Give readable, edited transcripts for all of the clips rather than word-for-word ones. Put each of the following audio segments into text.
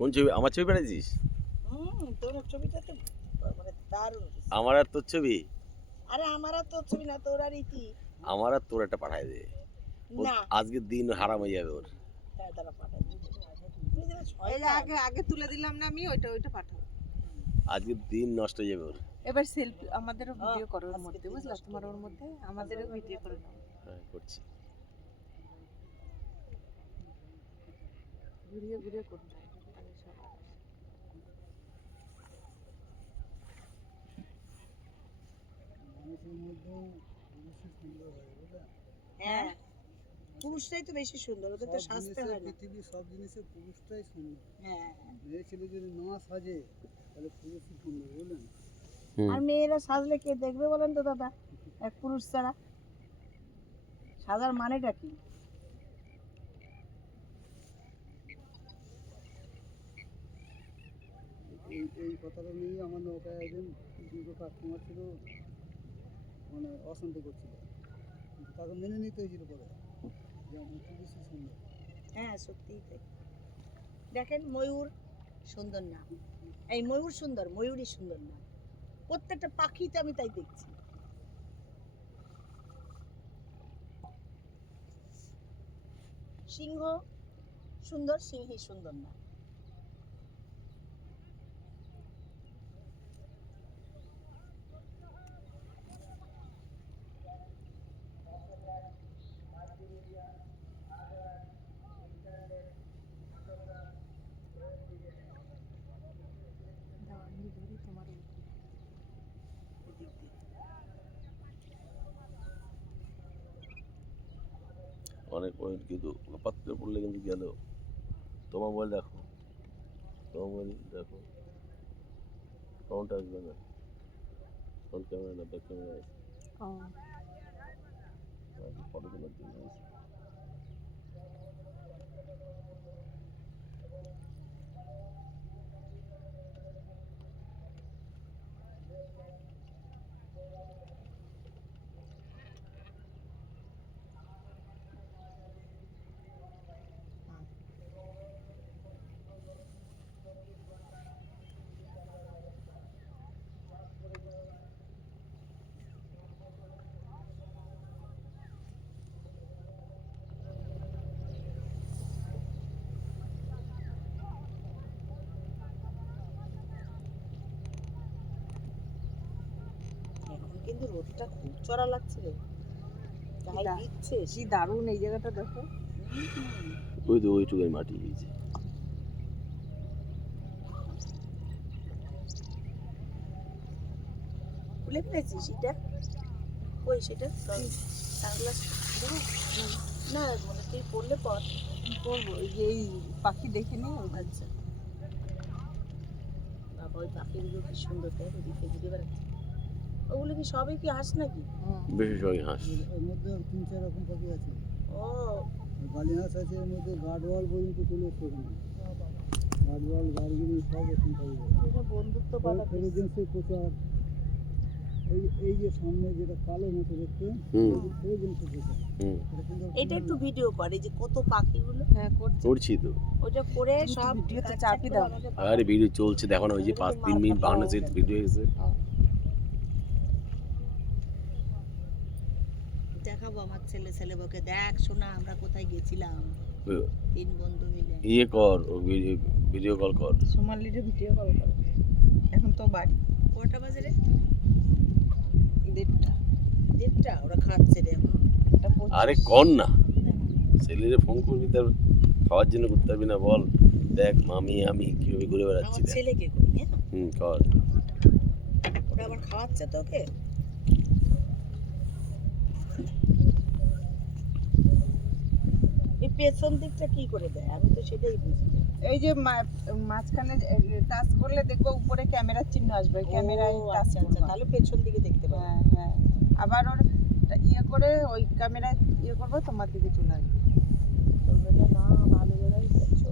কোন ছবি? আমার ছবি পাঠিয়েছিস? তোর ছবিটাতে মানে দারুণ। আমার আর তোর ছবি? আরে আমার আর তোর ছবি না, তোর আর ইতি। আমার আর তোর একটা পাঠাই দে। না আজকের দিন হারাম হয়ে যাবে ওর। তারা পাঠাই দিই। এই যে আগে আগে তুলে দিলাম না আমি, ওইটা পাঠাও। আজকের দিন নষ্ট হয়ে যাবে ওর। এবার সেলফি আমাদেরও ভিডিও করো ওর মধ্যে, বুঝলা? তোমার ওর মধ্যে আমাদেরও ভিডিও করে নাও। হ্যাঁ করছি। ভিডিও ভিডিও করতে হ্যাঁ পুরুষটাই তো বেশি সুন্দর, ওদের তো সাজতে হয় না। পৃথিবীর সব জিনিসে পুরুষটাই সুন্দর। হ্যাঁ মেয়ে ছেলে যদি না সাজে তাহলে পুরুষই সুন্দর, বুঝলেন? আর মেয়েরা সাজলে কে দেখবে বলেন তো দাদা, এক পুরুষ ছাড়া? সাজার মানেটা কি? এই কথাটা নিয়ে আমার নৌকায় একজন দুটো কাস্টমার ছিল, মানে অশান্তি করছিল, কিন্তু তাকে মেনে নিতে হয়েছিল পরে যে আমার পুরুষই সুন্দর। হ্যাঁ সত্যিই তাই। দেখেন ময়ূর সুন্দর না, এই ময়ূর সুন্দর, ময়ূরই সুন্দর না। প্রত্যেকটা পাখিতে আমি তাই দেখছি। সিংহ সুন্দর, সিংহী সুন্দর না। অনেক পয়েন্ট কিন্তু পাত্রে পড়লে কিন্তু গেল। তোমার মোবাইল দেখো, তোমার মোবাইল দেখো, কাউন্ট আসবে না। ফ্রন্ট ক্যামেরা না ব্যাক ক্যামেরা আছে। ফটো তোলার জন্য আছে। এখন কিন্তু রোদটা খুব চড়া লাগছে রে, গায়ে দিচ্ছে। কি দারুণ এই জায়গাটা দেখো। ওই তো ওইটুকুই মাটি হয়েছে। খুলে ফেলেছিস সেটা? ওই সেটা সানগ্লাস না, মানে তুই পড়লে পর কি করবো, এই যে এই পাখি দেখে নি। আচ্ছা বাবা, ওই পাখিগুলো কি সুন্দর, তাই দিকে ঘুরে বেড়াচ্ছে। ওগুলো কি সবই কি হাঁস নাকি? বেশিরভাগই হাঁস। এর মধ্যে 3-4 রকম পাখি আছে। ও গালি হাঁস আছে, এর মধ্যে গার্ডওয়াল পর্যন্ত চলে এসছে ওখানে। গার্ডওয়াল, গার্গিনি সব রকম পাখি আছে। এটা বন্ধুত্ব কথা। ফ্রেজেন্সের প্রচার। এই যে সামনে যেটা কালো মতো দেখতে, ফ্রেজেন্সের প্রচার। এটা একটু ভিডিও করে যে কত পাখিগুলো। হ্যাঁ করছি তো। ওটা করে সব ভিডিওতে চাপি দাও। আরে ভিডিও চলছে দেখো না, ওই যে 3 মিনিট 52 সেকেন্ড ভিডিও গেছে। দেখাবো আমার ছেলে বউকে, দেখ শোনা আমরা কোথায় গেছিলাম 3 বন্ধু মিলে। ইয়ে কর, ভিডিও কল কর। সোমালির ভিডিও কল করো। এখন তো বাড়ি কটা বাজে রে? 1:30। 1:30? ওরা খাচ্ছে রে এখন। আরে কর না, ছেলেরে ফোন করবি, তার খাওয়ার জন্য করতে পারবি না? বল দেখ মামি আমি কিভাবে ঘুরে বেড়াচ্ছি। আমার ছেলেকে করি, হ্যাঁ কর। ওরা আবার খাওয়াচ্ছে তোকে? এই পেছন দিকটা কি করে দেয় আমি তো সেটাই বুঝি না। এই যে মাঝখানে টাচ করলে দেখবো উপরে ক্যামেরার চিহ্ন আসবে, ক্যামেরায় টাচ আচ্ছা আচ্ছা, তাহলে পেছন দিকে দেখতে পাবো। হ্যাঁ হ্যাঁ, আবার ওর ইয়ে করে ওই ক্যামেরায় ইয়ে করবো, তোমার দিকে চলে আসবে। বলবে যে না ভালো জায়গায় যাচ্ছ।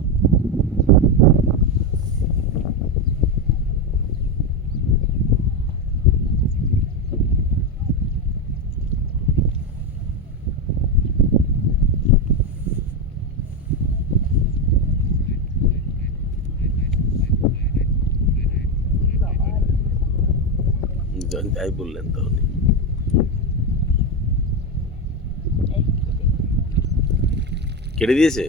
তাই বললেন তাহলে। এই, কেটে গেল। কেটে দিয়েছে?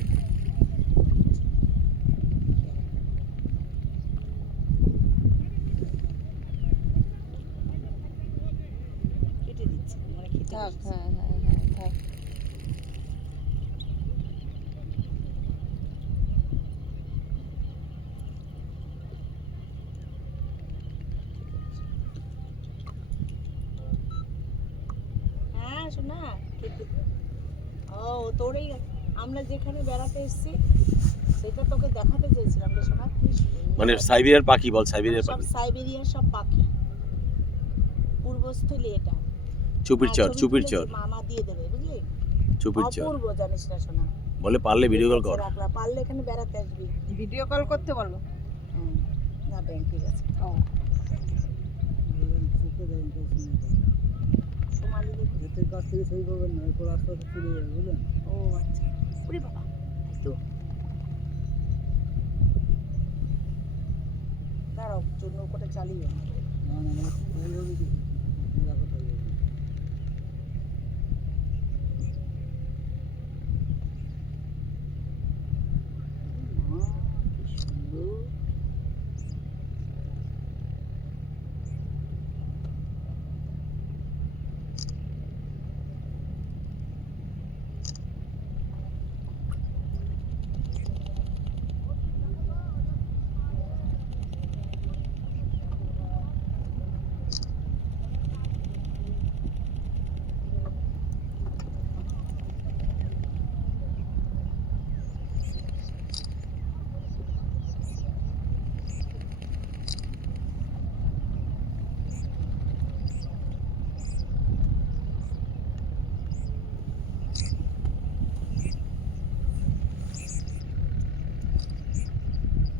কেটে দিচ্ছে মানে খেতে থাক, বসেছে। হ্যাঁ হ্যাঁ হ্যাঁ থাক। হ্যাঁ শোনা খেতে। ও তোর এই আমরা যেখানে বেড়াতে এসেছি সেটা তোকে দেখাতে চেয়েছিলাম রে সোনা, কি সুন্দর। মানে সাইবেরিয়ার পাখি বল, সাইবেরিয়ার সব পাখি। সাইবেরিয়ার সব পাখি, পূর্বস্থলী এটা। চুপির চর, ছবি চুপির তুলেছি, চর, মামা দিয়ে দেবে বুঝলি। চুপির চর। অপূর্ব জানিস না শোনা। বলে পারলে ভিডিও কল ঠিক কর। আছে, রাখলাম। পারলে এখানে বেড়াতে আসবি। ভিডিও কল করতে বলো। হ্যাঁ, না ব্যাংকে গেছে। ও চোখে দেখেন কত সুন্দর। সোমালি দেখি। এদের কাছ থেকে ছবি পাবেন না, এরপর আস্তে চলে যাবে বুঝলেন। ও আচ্ছা, ওরে বাবা তাই তো। দাঁড়াও, নৌকোটা চালিয়ে না না না, এইভাবে কি রাখা থাকবে। মা, কি সুন্দর।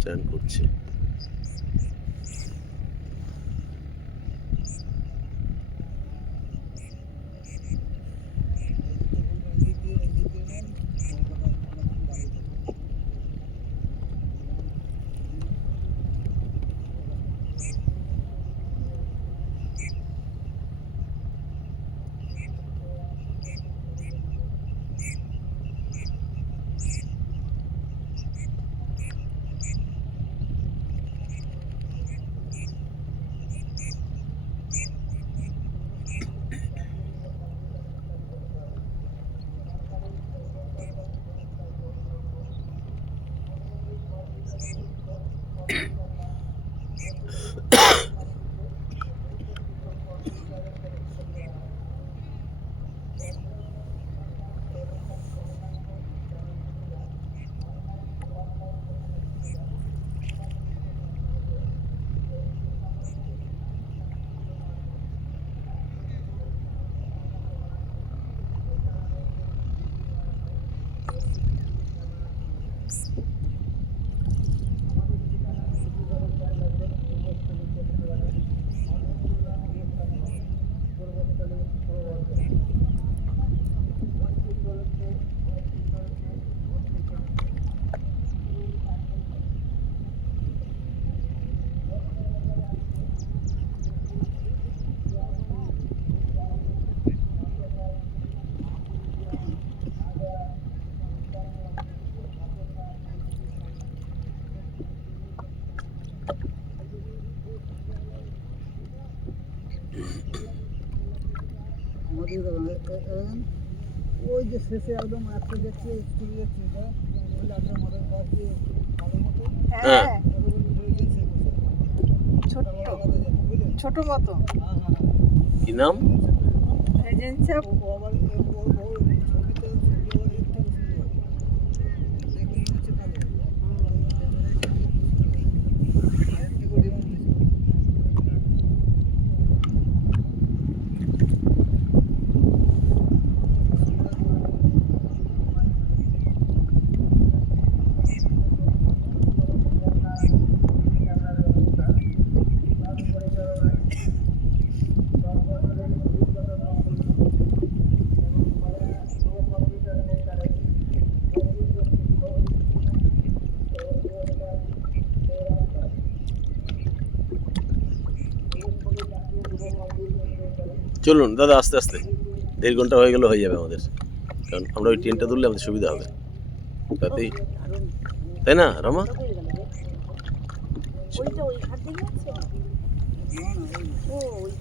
চান করছে। আমাদের দেখেন ওই যে শেষে একদম একটা দেখছে চলে যাচ্ছে, এটা ওই একটা মাথার কাছ দিয়ে ভালোর মতো হ্যাঁ ছোট্ট বুঝলেন। ছোট মতো হ্যাঁ হ্যাঁ হ্যাঁ। কি নাম? এজেন্সি ও আবার ছবিতে ছবি আবার এর থেকে সুন্দর দেখতে মনে হচ্ছে কালো। এর থেকে ডিমান্ড বেশি। চলুন দাদা, আস্তে আস্তে, 1.5 ঘন্টা হয়ে গেলে হয়ে যাবে আমাদের, কারণ আমরা ওই ট্রেনটা ধরলে আমাদের সুবিধা হবে তাতেই, দারুণ। তাই না রমা? কত হয়ে গেল রে? ওইটা ওই ঘাট থেকে আছে? না না ও ওই